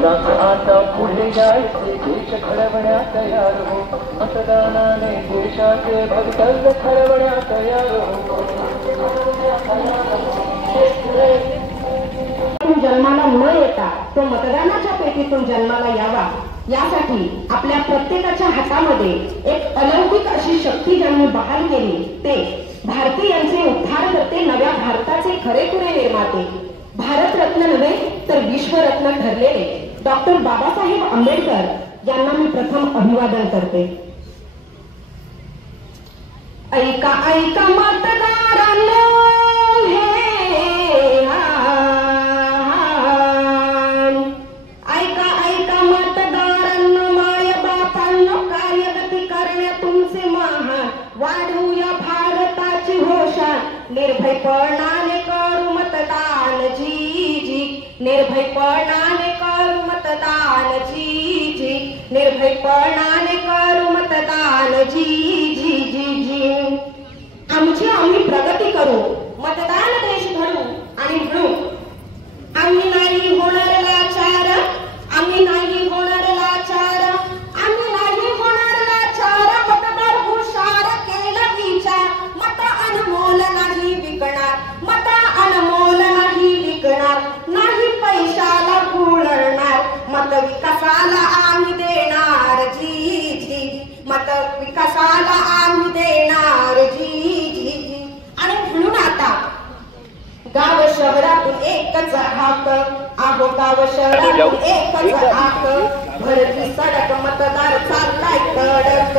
मुलांचं आता पुढे जायचे, देश घडवण्यात तयार हो, मतदानाने देशाचे भवितव्य घडवण्यात तयार हो. जन्माला न येता तो मतदानाच्या पेटीतून जन्माला यावा, यासाठी आपल्या प्रत्येकाच्या हातामध्ये एक अलौकिक अशी शक्ती ज्यांनी बहाल केली ते भारतीयांचे उद्धार करते, नव्या भारताचे खरेखुरे निर्माते, भारतरत्न नव्हे तर विश्वरत्न ठरलेले डॉक्टर बाबासाहेब आंबेडकर यांना मी प्रथम अभिवादन करते. ऐका ऐका मतदारांनो, वाढवूया भारताची घोषणा, निर्भयपणाने करू मतदान जी जी, निर्भयपणाने करू मतदान जी जी, निर्भयपणाने करू मतदान जी जी जी जी. आम्ही प्रगती करू, मतदान देश घडू आणि म्हणू. आम्ही नाही होणार लाचार, आम्ही नाही होणार लाचार, आम्ही नाही होणार लाचार. मतदार हुशार केला विचार, मत अनमोल नाही विकणार, मत अनमोल नाही विकणार, नाही पैशाला पुरणार, मत विकासाला आम्ही देणार जी जी, मत विकासाला आम्ही देणार जी जी जी. आणि म्हणून आता गाव शहरातून एकच हाक, आहो गाव शहरातून एकच हाक. भरती सडक मतदार चाललाय तडक,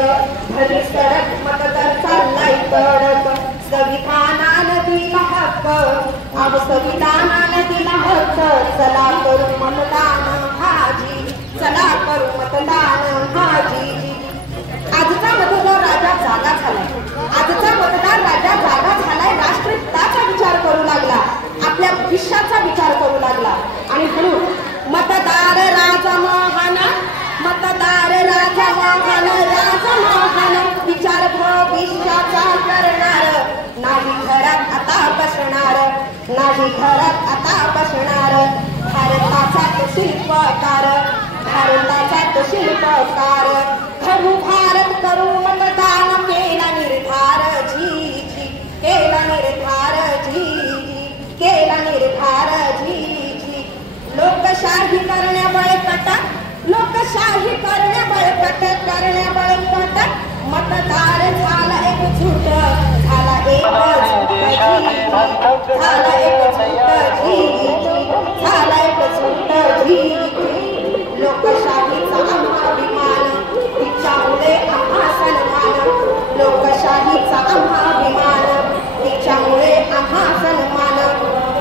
भरती सडक मतदार चाललाय तडक. संविधानानं दिला हक्क, आहो संविधानानं दिला हक्क. चला करू मतदान हाजी, चला करू मतदान हाजी. आजचा मतदार राजा जागा झालाय, आजचा मतदार राजा जागा झालाय. राष्ट्रहिताचा विचार करू लागला, आपल्या भविष्याचा विचार करू लागला. आणि म्हणून मतदार राजा महान, मतदार राजा महान, राजा महान. विचार भविष्याचा करणार, नाही घरात आता बसणार, नाही घरात आता बसणार. भारताचा तो शिल्पकार, भारताचा तो शिल्पकार. घडू भारत करू मतदान, केला निर्धार जी जी, केला निर्धार जी जी, केला निर्धार जी जी. लोकशाही करण्या बळकट, लोकशाही करण्या बळकट, करण्या बळकट. मतदार झाला एकजूट, झाला एकजूट जी, झाला एकजूट जी जी, झाला एकजूट जी जी. लोकशाहीचा आम्हा अभिमान, तिच्यामुळे आम्हा सन्मान. लोकशाहीचा आम्हा अभिमान, तिच्यामुळे आम्हा सन्मान.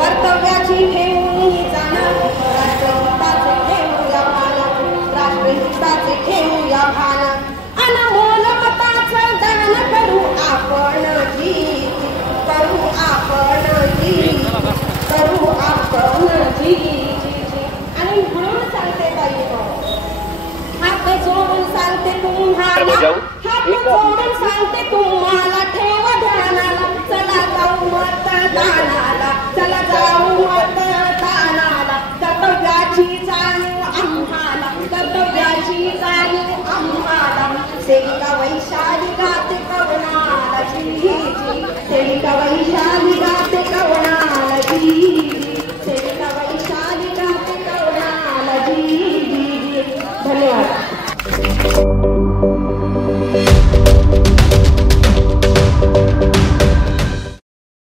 कर्तव्याची ठेवून जाण, राष्ट्रहिताचे ठेवूया भान, राष्ट्रहिताचे ठेवूया भान. अनमोल मताचं दान करू आपण जी जी, करू आपण जी, करू आपण जी जी जी. आणि म्हणून सांगते ताई, हात जोडून सांगते तुम्हाला, हात जोडून सांगते तुम्हाला, ठेवा ध्यानाला. चला जाऊ मतदानाला, चला जाऊ मतदानाला. कर्तव्याची जाणीव आम्हाला, कर्तव्याची जाणीव आम्हाला. सेविका वैशाली गाते कवनाला जी जी, सेविका वैशाली